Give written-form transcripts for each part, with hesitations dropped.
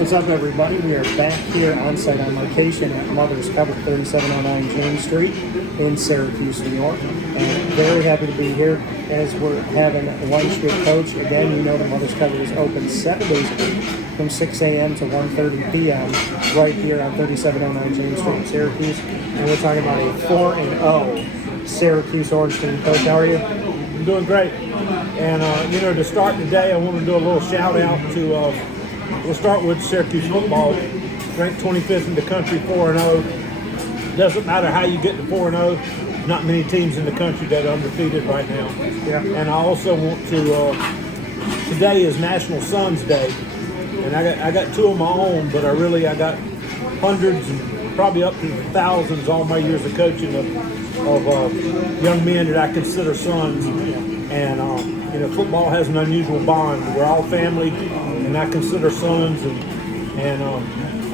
What's up, everybody? We are back here on site on location at Mother's Cup at 3709 James Street in Syracuse, New York. And very happy to be here as we're having lunch with Coach. Again, you know the Mother's Cup is open 7 days a week from 6 a.m. to 1:30 p.m. right here on 3709 James Street in Syracuse. And we're talking about a 4-0 Syracuse Orange team. Coach, how are you? I'm doing great. And, to start the day, I want to do a little shout out to... We'll start with Syracuse football, ranked 25th in the country, 4-0. Doesn't matter how you get to 4-0. Not many teams in the country that are undefeated right now. Yeah. And I also want to, today is National Sons Day. And I got two of my own, but I got hundreds and probably up to thousands all my years of coaching of young men that I consider sons. And, football has an unusual bond. We're all family, and I consider sons, and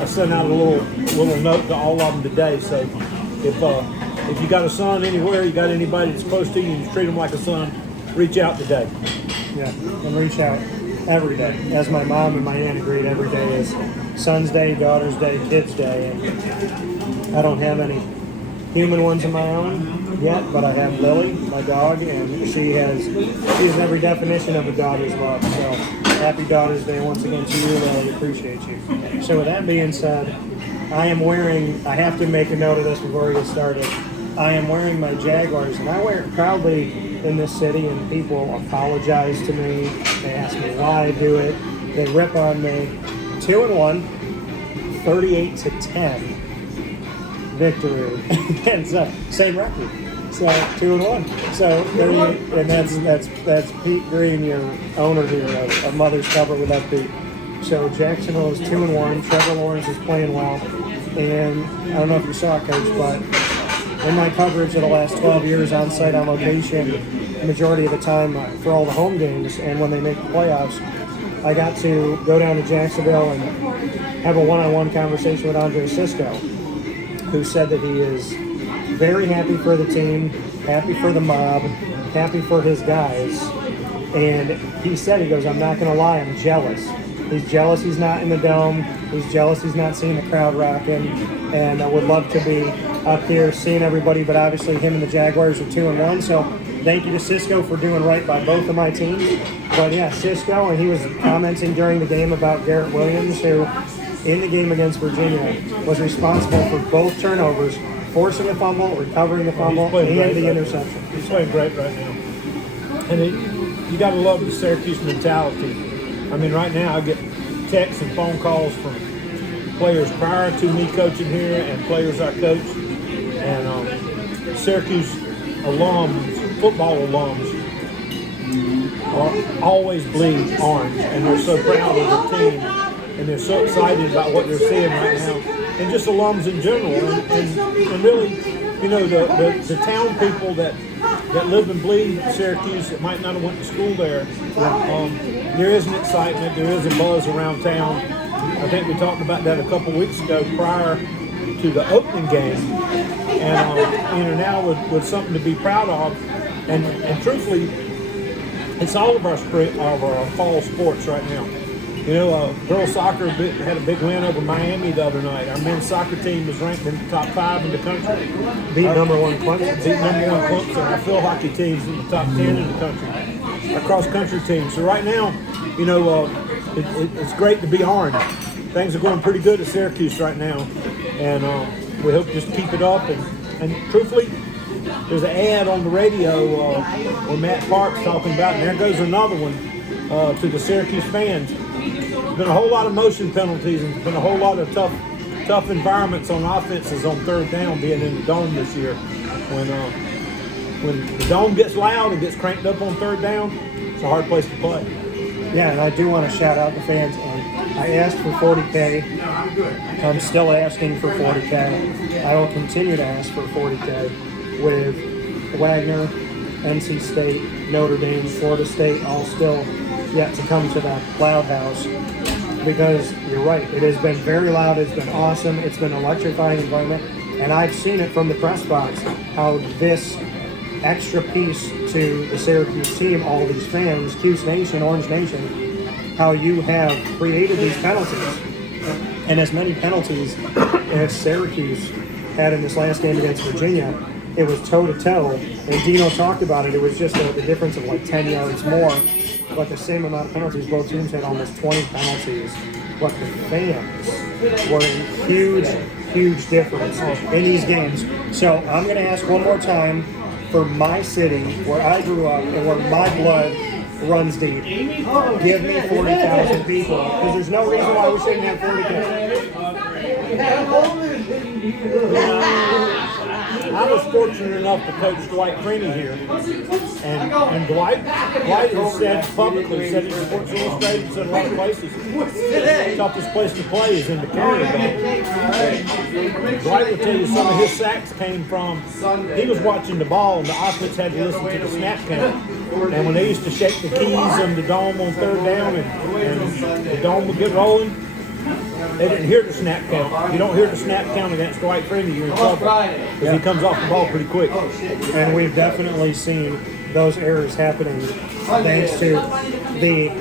I sent out a little note to all of them today. So if you got a son anywhere, you got anybody that's close to you, and you treat them like a son, reach out today. Yeah, and reach out every day. As my mom and my aunt agreed, every day is Son's Day, Daughter's Day, Kids Day, and I don't have any human ones of my own yet, but I have Lily, my dog, and she has every definition of a daughter's love. So happy Daughter's Day once again to you, Lily. Appreciate you. So with that being said, I have to make a note of this before we get started. I am wearing my Jaguars, and I wear it proudly in this city, and people apologize to me. They ask me why I do it. They rip on me. 2-1, 38-10 victory. And so same record. So 2-1. So there you, and that's Pete Green, your owner here of Mother's Cover with that beat. So Jacksonville is 2-1. Trevor Lawrence is playing well, and I don't know if you saw it, Coach, but in my coverage of the last 12 years on site on location, the majority of the time for all the home games, and when they make the playoffs, I got to go down to Jacksonville and have a one-on-one conversation with Andre Cisco, who said that he is very happy for the team, happy for the mob, happy for his guys. And he said, he goes, I'm not going to lie, I'm jealous. He's jealous he's not in the dome. He's jealous he's not seeing the crowd rocking. And I would love to be up here seeing everybody, but obviously him and the Jaguars are 2-1. So thank you to Cisco for doing right by both of my teams. But yeah, Cisco, and he was commenting during the game about Garrett Williams, who in the game against Virginia was responsible for both turnovers, forcing a fumble, recovering the fumble, and the interception. He's playing great right now. And you got to love the Syracuse mentality. I mean, right now I get texts and phone calls from players prior to me coaching here and players I coach. And Syracuse alums, football alums, always bleed orange, and they're so proud of the team, and they're so excited about what they're seeing right now, and just alums in general, and really, the town people that live and bleed Syracuse that might not have went to school there, there is an excitement, there is a buzz around town. I think we talked about that a couple weeks ago prior to the opening game, and now with something to be proud of, and truthfully, it's all of our fall sports right now. Girls soccer had a big win over Miami the other night. Our men's soccer team was ranked in the top 5 in the country. Beat number one Clemson. Beat number one Clemson. Our field hockey team's in the top 10 in the country. Our cross-country team. So right now, it's great to be orange. Things are going pretty good at Syracuse right now. And we hope to just keep it up. And truthfully, there's an ad on the radio where Matt Park's talking about, and there goes another one to the Syracuse fans. There's been a whole lot of motion penalties, and been a whole lot of tough environments on offenses on third down being in the dome this year. When the dome gets loud and gets cranked up on third down, it's a hard place to play. Yeah, and I do want to shout out the fans. I asked for 40K. I'm still asking for 40K. I will continue to ask for 40K with Wagner, NC State, Notre Dame, Florida State, all still yet to come to that Loud House. Because you're right, it has been very loud, it's been awesome, it's been an electrifying environment, and I've seen it from the press box, how this extra piece to the Syracuse team, all these fans, Cuse Nation, Orange Nation, how you have created these penalties And as many penalties as Syracuse had in this last game against Virginia, it was toe-to-toe. And Dino talked about it. It was just the difference of like 10 yards more. But the same amount of penalties, both teams had almost 20 penalties. But the fans were a huge difference in these games. So I'm going to ask one more time for my city, where I grew up and where my blood runs deep. Give me 40,000 people, because there's no reason why we shouldn't have 40,000. I was fortunate enough to coach Dwight Freeney here, and Dwight has said publicly, said in Sports Illustrated, said a lot of places, the toughest place to play is in the carrier game. Dwight will tell you some of his sacks came from, he was watching the ball and the offense had to listen to the snap count. And when they used to shake the keys in the dome on third down and the dome would get rolling, they didn't hear the snap count. You don't hear the snap count against Dwight Freeney, you're in trouble, because he comes off the ball pretty quick. And we've definitely seen those errors happening thanks to the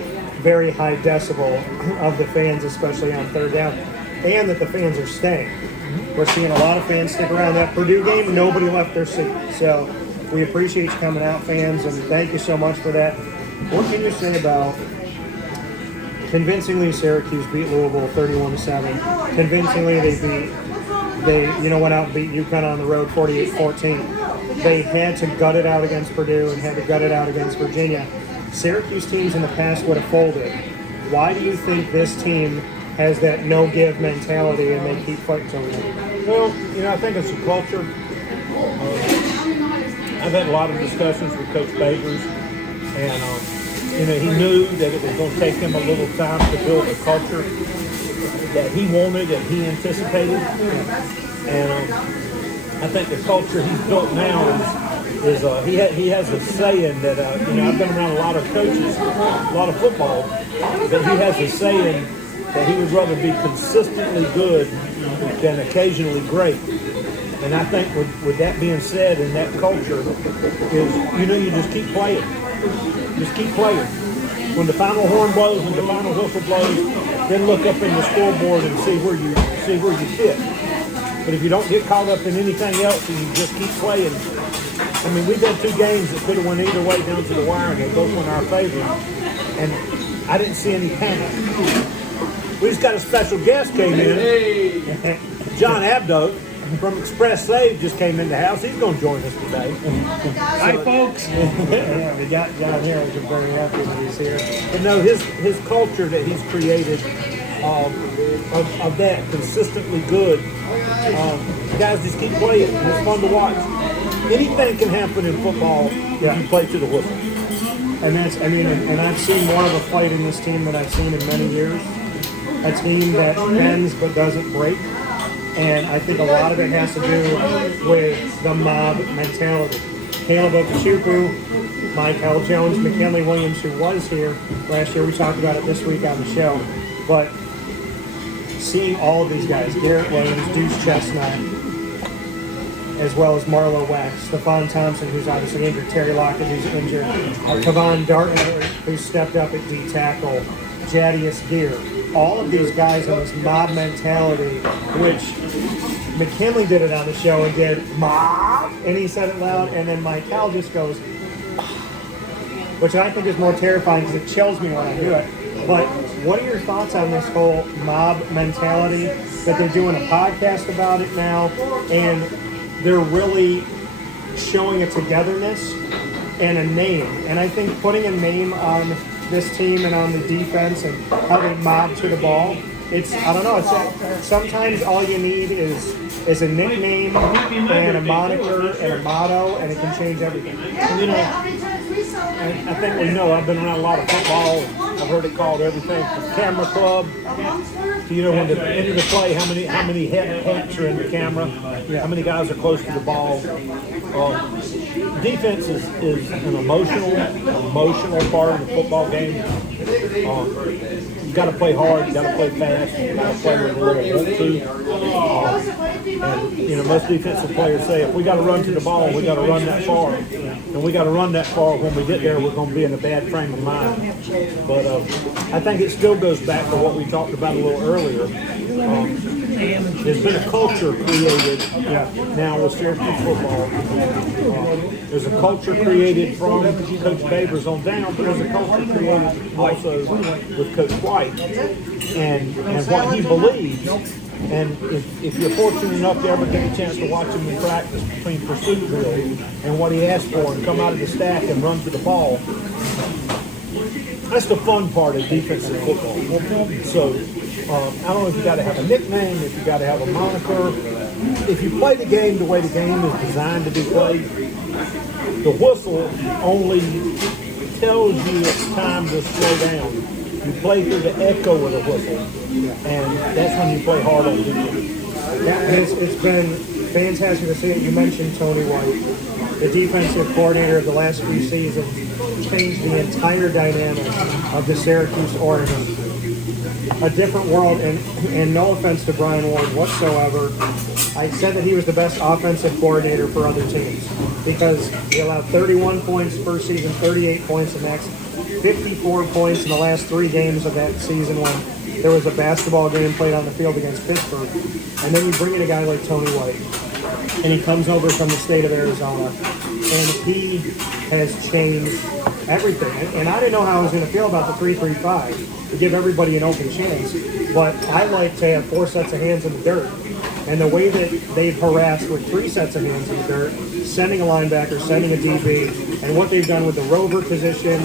very high decibel of the fans, especially on third down, and that the fans are staying. We're seeing a lot of fans stick around. That Purdue game, nobody left their seat. So we appreciate you coming out, fans, and thank you so much for that. What can you say about convincingly Syracuse beat Louisville 31-7. Convincingly they went out and beat UConn on the road 48-14. They had to gut it out against Purdue and had to gut it out against Virginia. Syracuse teams in the past would have folded. Why do you think this team has that no-give mentality and they keep fighting till the end? Well, I think it's a culture. I've had a lot of discussions with Coach Babers, and he knew that it was going to take him a little time to build a culture that he wanted and he anticipated. And I think the culture he's built now is he has a saying that I've been around a lot of coaches, a lot of football, but he has a saying that he would rather be consistently good than occasionally great. And I think with that being said, and that culture is, you just keep playing. Just keep playing. When the final horn blows and the final whistle blows, then look up in the scoreboard and see where you fit. But if you don't get caught up in anything else and you just keep playing, we've had two games that could have went either way down to the wire, and they both went our favor. And I didn't see any panic. We just got a special guest came in. John Abdo from Express Save just came in the house. He's going to join us today. Hi, folks. Yeah, we got John here. We're very happy that he's here. But no, his culture that he's created of that consistently good. Guys, just keep playing. It's fun to watch. Anything can happen in football if you play to the whistle. And and I've seen more of a fight in this team than I've seen in many years. A team that bends but doesn't break. And I think a lot of it has to do with the mob mentality. Caleb Okechukwu, Mike L. Jones, McKinley Williams, who was here last year. We talked about it this week on the show. But seeing all of these guys, Garrett Williams, Deuce Chestnut, as well as Marlo Wax, Stephon Thompson, who's obviously injured, Terry Lockett, who's injured, Kavon Dartner, who stepped up at D tackle, Jadius Gear. All of these guys in this mob mentality, which McKinley did it on the show and did mob, and he said it loud, and then Mike Cal just goes, which I think is more terrifying because it chills me when I do it. But what are your thoughts on this whole mob mentality, that they're doing a podcast about it now, and they're really showing a togetherness and a name? And I think putting a name on this team and on the defense and how they mob to the ball, sometimes all you need is a nickname and a moniker and a motto, and it can change everything. I think I've been around a lot of football. I've heard it called everything from camera club to, when the end of the play, how many hats are in the camera, how many guys are close to the ball. Defense is an emotional part of the football game. You got to play hard, you got to play fast, you got to play with a little want to. And most defensive players say, if we got to run to the ball, we got to run that far. and we got to run that far. When we get there, we're going to be in a bad frame of mind. But I think it still goes back to what we talked about a little earlier. There's been a culture created now with Syracuse football. There's a culture created from Coach Babers on down, but there's a culture created also with Coach White and what he believes. And if you're fortunate enough to ever get a chance to watch him in practice between pursuit drills and what he asks for and come out of the stack and run to the ball, that's the fun part of defensive football. So I don't know if you got to have a nickname, if you got to have a moniker. If you play the game the way the game is designed to be played, the whistle only tells you it's time to slow down. You play through the echo of the whistle, and that's when you play hard on defense. Yeah, it's been fantastic to see it. You mentioned Tony White, the defensive coordinator of the last few seasons, changed the entire dynamic of the Syracuse Orange. A different world, and no offense to Brian Ward whatsoever, I said that he was the best offensive coordinator for other teams because he allowed 31 points first season, 38 points the next, 54 points in the last 3 games of that season when there was a basketball game played on the field against Pittsburgh. And then you bring in a guy like Tony White, and he comes over from the state of Arizona, and he has changed everything. And I didn't know how I was going to feel about the 3-3-5 to give everybody an open chance, but I like to have 4 sets of hands in the dirt. And the way that they've harassed with 3 sets of hands in the dirt, sending a linebacker, sending a DB, and what they've done with the rover position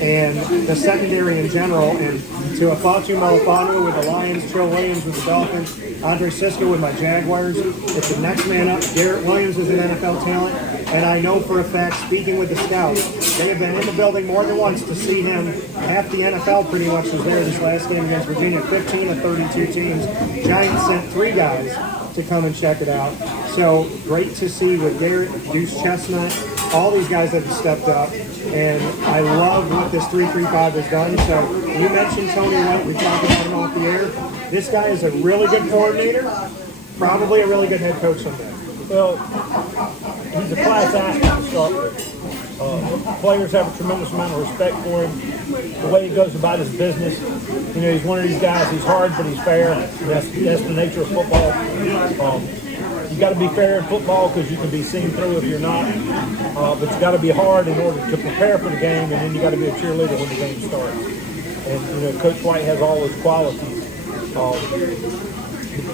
and the secondary in general, and to Afatu Malafanu with the Lions, Trill Williams with the Dolphins, Andre Sisko with my Jaguars. It's the next man up. Garrett Williams is an NFL talent, and I know for a fact, speaking with the scouts, they have been in the building more than once to see him. Half the NFL pretty much was there this last game against Virginia, 15 of 32 teams. Giants sent 3 guys to come and check it out. So great to see with Garrett, Deuce Chestnut, all these guys that have stepped up. And I love what this 3-3-5 has done. So you mentioned Tony White. We talked about him off the air. This guy is a really good coordinator, probably a really good head coach someday. Well, he's a class act to start with. Players have a tremendous amount of respect for him. The way he goes about his business, you know, he's one of these guys. He's hard, but he's fair. That's the nature of football. You got to be fair in football because you can be seen through if you're not. But you got to be hard in order to prepare for the game, and then you got to be a cheerleader when the game starts. And you know, Coach White has all those qualities.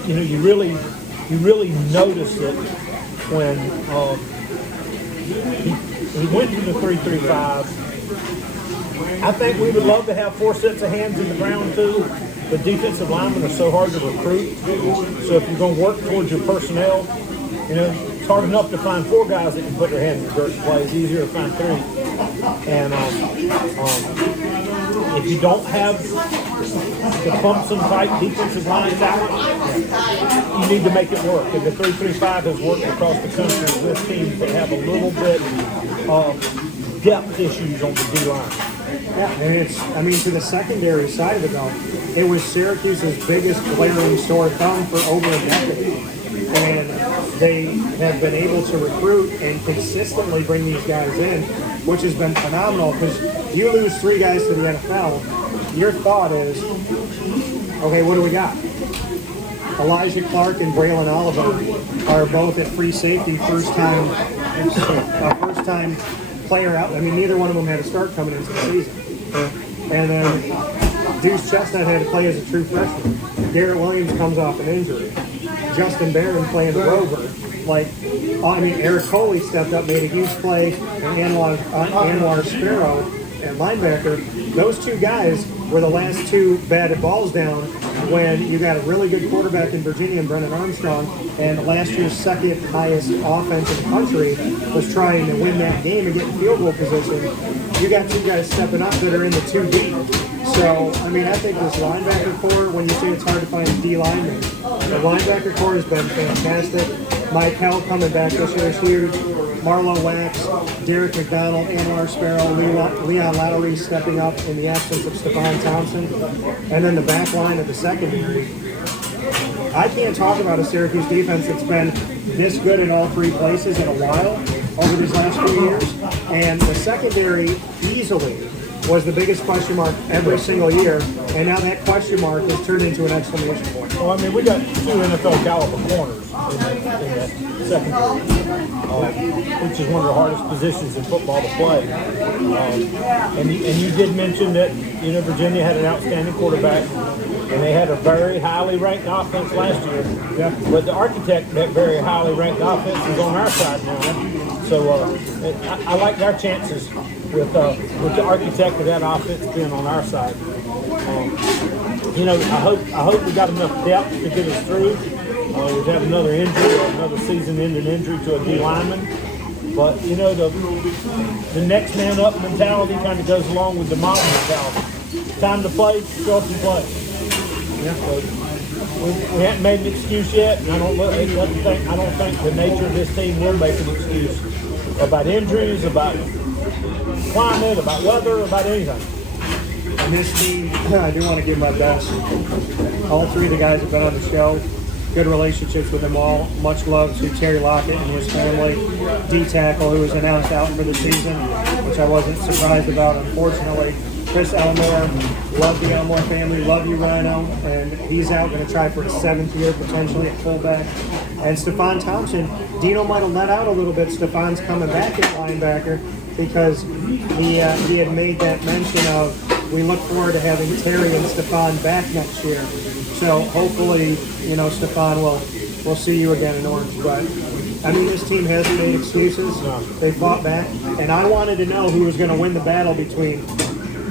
You know, you really notice it when he went to the 3-3-5. I think we would love to have 4 sets of hands in the ground too. The defensive linemen are so hard to recruit. So if you're going to work towards your personnel, you know, it's hard enough to find 4 guys that can put their hands in the dirt and play. It's easier to find 3. And if you don't have the bumps and fight defensive line talent, you need to make it work. And the 3-3-5 has worked across the country with teams that have a little bit of depth issues on the D-line. Yeah, and I mean, to the secondary side of it though, it was Syracuse's biggest glaring sore thumb for over a decade. And they have been able to recruit and consistently bring these guys in, which has been phenomenal because you lose 3 guys to the NFL, your thought is, okay, what do we got? Elijah Clark and Braylon Oliver are both at free safety, first time player out. I mean, neither one of them had a start coming into the season. And then Deuce Chestnut had to play as a true freshman. Garrett Williams comes off an injury. Justin Barron playing the rover. Eric Coley stepped up, made a huge play, and Anwar Sparrow at linebacker. Those 2 guys were the last 2 batted balls down when you got a really good quarterback in Virginia and Brennan Armstrong, and last year's 2nd highest offense in the country was trying to win that game and get in field goal position. You got 2 guys stepping up that are in the 2 deep. So, I mean, I think this linebacker core, when you say it's hard to find D linemen, the linebacker core has been fantastic. Mike Hell coming back this year is huge. Marlo Wax, Derek McDonald, Anwar Sparrow, Leon Lowry stepping up in the absence of Stephon Thompson. And then the back line of the secondary. I can't talk about a Syracuse defense that's been this good in all 3 places in a while. over these last few years. And the secondary easily was the biggest question mark every single year, and now that question mark has turned into an exclamation point. Well, I mean, we got 2 NFL caliber corners in that secondary, which is one of the hardest positions in football to play. And you did mention that, you know, Virginia had an outstanding quarterback, and they had a very highly ranked offense last year. Yeah. But the architect of that very highly ranked offense is on our side now. So I like our chances with the architect of that offense being on our side. You know, I hope we got enough depth to get us through. We've had another injury, another season-ending injury to a D lineman. But, you know, the next man up mentality kind of goes along with the modern mentality. Time to play, show up and play. Yeah. So we haven't made an excuse yet, and I don't think the nature of this team will make an excuse about injuries, about climate, about weather, about anything. And this team, I do want to give my best. All 3 of the guys have been on the show. Good relationships with them all. Much love to Terry Lockett and his family. D-tackle, who was announced out for the season, which I wasn't surprised about, unfortunately. Chris Elmore, love the Elmore family, love you, Rhino, and he's out, going to try for his 7th year potentially at fullback. And Stephon Thompson, Dino might have let out a little bit. Stephon's coming back at linebacker because he had made that mention of, we look forward to having Terry and Stephon back next year. So hopefully, you know, Stephon will see you again in Orange. But I mean, this team hasn't made excuses. They fought back, and I wanted to know who was going to win the battle between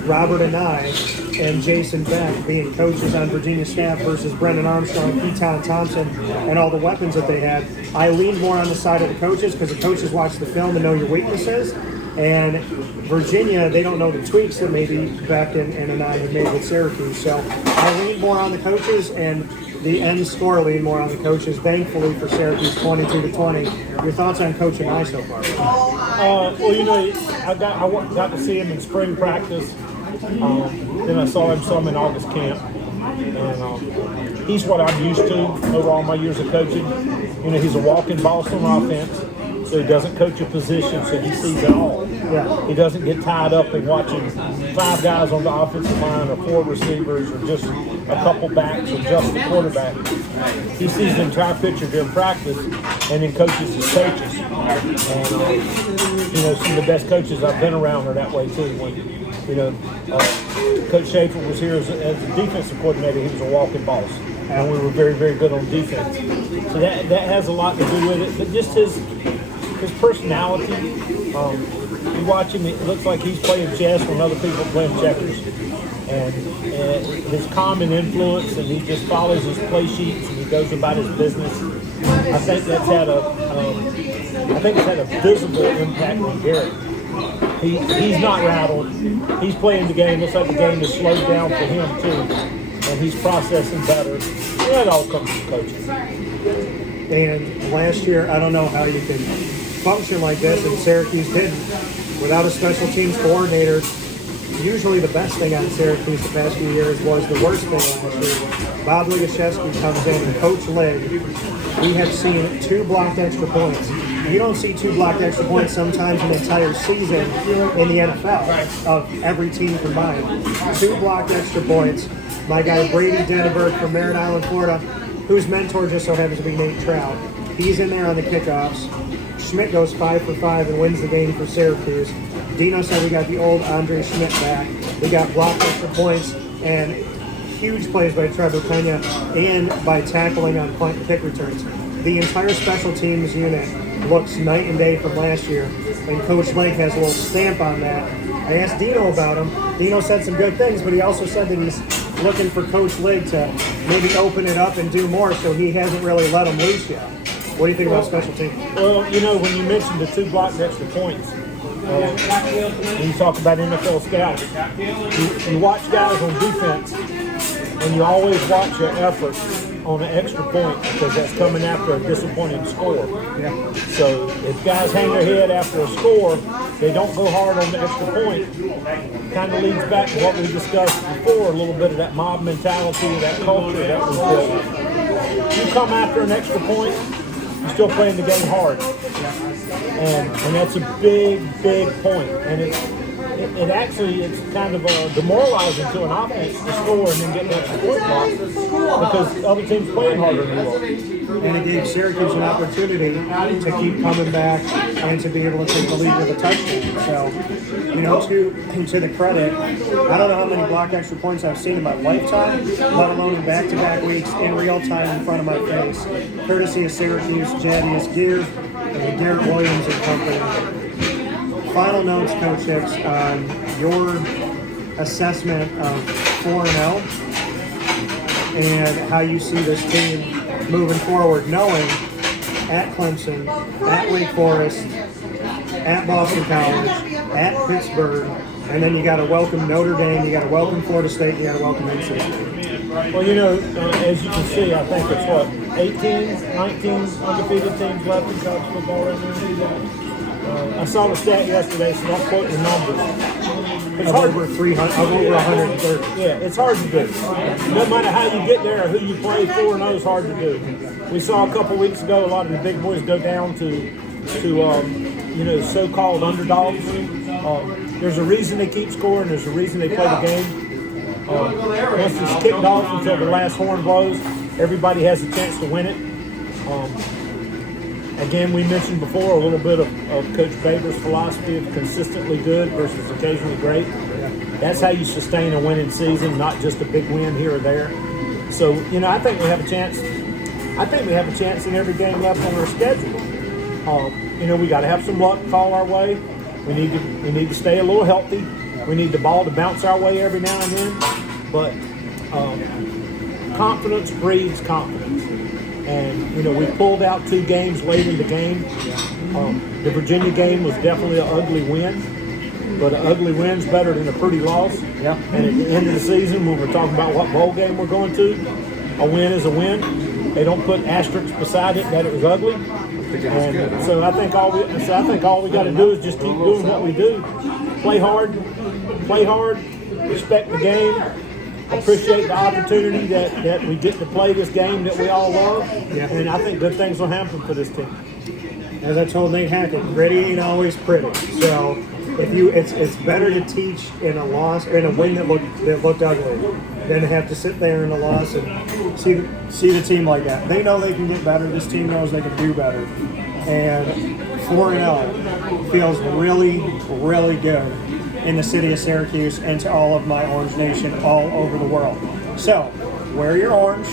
Robert and I and Jason Beck being coaches on Virginia's staff versus Brendan Armstrong, Keaton Thompson, and all the weapons that they had. I leaned more on the side of the coaches because the coaches watch the film and know your weaknesses. And Virginia, they don't know the tweaks that maybe Beck and I have made with Syracuse. So I lean more on the coaches, and the end score lean more on the coaches, thankfully for Syracuse, 22-20. Your thoughts on Coach and I so far? Well, you know, I got to see him in spring practice. Then I saw him some in August camp. And he's what I'm used to over all my years of coaching. You know, he's a walking boss on offense. So he doesn't coach a position, so he sees it all. Yeah. He doesn't get tied up in watching 5 guys on the offensive line or 4 receivers or just a couple backs or just the quarterback. He sees the entire picture during practice and then coaches his coaches. And, you know, some of the best coaches I've been around are that way too. When, you know, Coach Schaefer was here as a defensive coordinator. He was a walking boss. And we were very, very good on defense. So that has a lot to do with it. But just his personality, you watch him, it looks like he's playing chess when other people are playing checkers. And his calming influence, and he just follows his play sheets and he goes about his business. I think that's had a visible impact on Garrett. He's not rattled. He's playing the game. Looks like the game is slowed down for him too, and he's processing better. And it all comes from coaching. And last year, I don't know how you can function like this, and Syracuse didn't. Without a special teams coordinator, usually the best thing on Syracuse the past few years was the worst thing last year. Bob Legashevsky comes in and Coach Lig, we have seen 2 blocked extra points. You don't see 2 blocked extra points sometimes an entire season in the NFL of every team combined. 2 blocked extra points. My guy Brady Denneberg from Merritt Island, Florida, whose mentor just so happens to be Nate Trout. He's in there on the kickoffs. Schmidt goes 5 for 5 and wins the game for Syracuse. Dino said we got the old Andre Schmidt back. We got blocked extra points and huge plays by Trevor Pena and by tackling on punt and kick returns. The entire special teams unit looks night and day from last year, and Coach Lake has a little stamp on that. I asked Dino about him. Dino said some good things, but he also said that he's looking for Coach Lake to maybe open it up and do more, so he hasn't really let him loose yet. What do you think about special teams? Well, you know, when you mentioned the 2 blocked extra points, when you talk about NFL scouts, you watch guys on defense, and you always watch their effort on an extra point because that's coming after a disappointing score. Yeah. So if guys hang their head after a score, they don't go hard on the extra point. Kind of leads back to what we discussed before, a little bit of that mob mentality, that culture that was built. You come after an extra point, you're still playing the game hard. And that's a big point. And it actually, it's kind of demoralizing to an offense to score and then get that point block because the other team's playing harder than you are. And it gave Syracuse an opportunity to keep coming back and to be able to take the lead with a touchdown. So, you know, to the credit, I don't know how many blocked extra points I've seen in my lifetime, let alone in back-to-back weeks in real time in front of my face, courtesy of Syracuse, Jadius Gear, and Garrett Williams and company. Final notes, Coach Hicks, on your assessment of 4-0 and how you see this team moving forward, knowing at Clemson, at Wake Forest, at Boston College, at Pittsburgh, and then you got to welcome Notre Dame, you got to welcome Florida State, you got to welcome NC State. Well, you know, as you can see, I think it's what, 18, 19 undefeated teams left in college football right now. I saw the stat yesterday, so don't quote the numbers. It's hard. Over 300, over 130. Yeah, it's hard to do. No matter how you get there or who you play, 4-0 is hard to do. We saw a couple weeks ago a lot of the big boys go down to you know, so-called underdogs. There's a reason they keep scoring. There's a reason they play the game. Once it's kicked off until the last horn blows, everybody has a chance to win it. Again, we mentioned before a little bit of Coach Baber's philosophy of consistently good versus occasionally great. That's how you sustain a winning season, not just a big win here or there. So, you know, I think we have a chance. I think we have a chance in every game left on our schedule. You know, we got to have some luck fall our way. We need to stay a little healthy. We need the ball to bounce our way every now and then. But confidence breeds confidence. And, you know, we pulled out 2 games late in the game. The Virginia game was definitely an ugly win, but an ugly win's better than a pretty loss. Yeah. And at the end of the season, when we're talking about what bowl game we're going to, a win is a win. They don't put asterisks beside it that it was ugly. And so I think all we got to do is just keep doing what we do. Play hard, respect the game. Appreciate the opportunity that we get to play this game that we all love, and I think good things will happen for this team. As I told Nate Hackett, gritty ain't always pretty. So it's better to teach in a loss or in a win that looked ugly than to have to sit there in a loss and see the team like that. They know they can get better. This team knows they can do better, and 4-0 feels really, really good in the city of Syracuse and to all of my Orange Nation all over the world. So, wear your orange,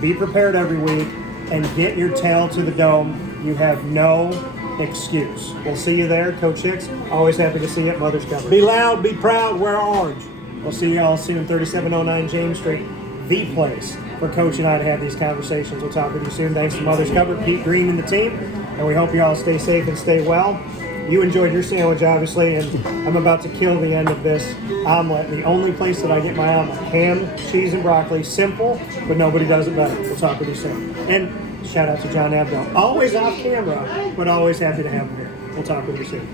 be prepared every week, and get your tail to the dome. You have no excuse. We'll see you there. Coach Hicks, always happy to see you at Mother's Coverage. Be loud, be proud, wear orange. We'll see you all soon, 3709 James Street, the place for Coach and I to have these conversations. We'll talk with you soon. Thanks to Mother's Coverage, Pete Green and the team, and we hope you all stay safe and stay well. You enjoyed your sandwich, obviously, and I'm about to kill the end of this omelet. The only place that I get my omelet, ham, cheese, and broccoli. Simple, but nobody does it better. We'll talk with you soon. And shout out to John Abdel. Always off camera, but always happy to have him here. We'll talk with you soon.